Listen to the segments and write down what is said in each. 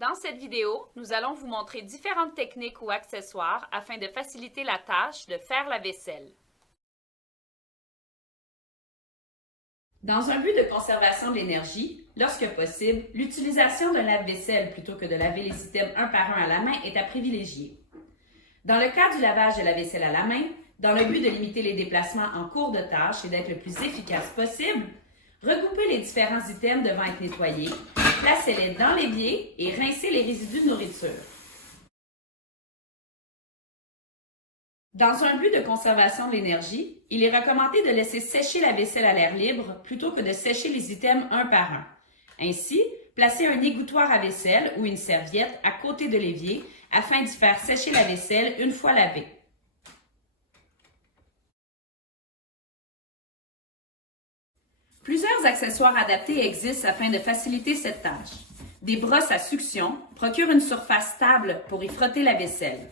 Dans cette vidéo, nous allons vous montrer différentes techniques ou accessoires afin de faciliter la tâche de faire la vaisselle. Dans un but de conservation de l'énergie, lorsque possible, l'utilisation d'un lave-vaisselle plutôt que de laver les items un par un à la main est à privilégier. Dans le cas du lavage de la vaisselle à la main, dans le but de limiter les déplacements en cours de tâche et d'être le plus efficace possible, regroupez les différents items devant être nettoyés, placez-les dans l'évier et rincez les résidus de nourriture. Dans un but de conservation de l'énergie, il est recommandé de laisser sécher la vaisselle à l'air libre plutôt que de sécher les items un par un. Ainsi, placez un égouttoir à vaisselle ou une serviette à côté de l'évier afin d'y faire sécher la vaisselle une fois lavée. Plusieurs accessoires adaptés existent afin de faciliter cette tâche. Des brosses à succion procurent une surface stable pour y frotter la vaisselle.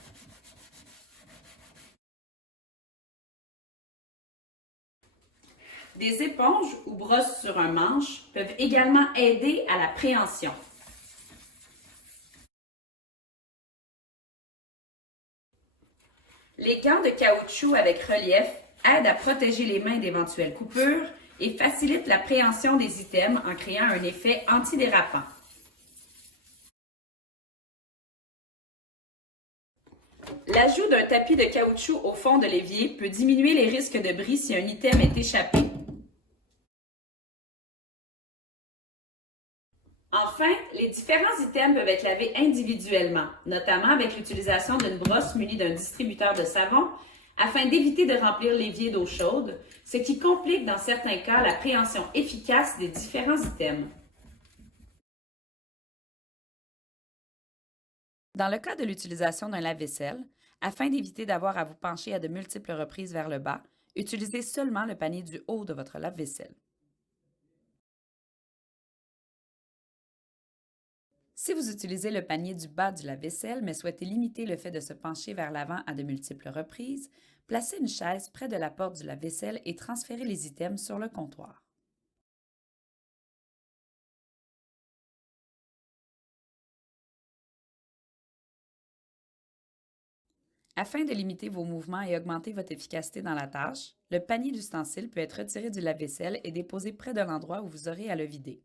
Des éponges ou brosses sur un manche peuvent également aider à la préhension. Les gants de caoutchouc avec relief aident à protéger les mains d'éventuelles coupures et facilitent la préhension des items en créant un effet antidérapant. L'ajout d'un tapis de caoutchouc au fond de l'évier peut diminuer les risques de bris si un item est échappé. Enfin, les différents items peuvent être lavés individuellement, notamment avec l'utilisation d'une brosse munie d'un distributeur de savon afin d'éviter de remplir l'évier d'eau chaude, ce qui complique dans certains cas la préhension efficace des différents items. Dans le cas de l'utilisation d'un lave-vaisselle, afin d'éviter d'avoir à vous pencher à de multiples reprises vers le bas, utilisez seulement le panier du haut de votre lave-vaisselle. Si vous utilisez le panier du bas du lave-vaisselle mais souhaitez limiter le fait de se pencher vers l'avant à de multiples reprises, placez une chaise près de la porte du lave-vaisselle et transférez les items sur le comptoir. Afin de limiter vos mouvements et augmenter votre efficacité dans la tâche, le panier d'ustensiles peut être retiré du lave-vaisselle et déposé près de l'endroit où vous aurez à le vider.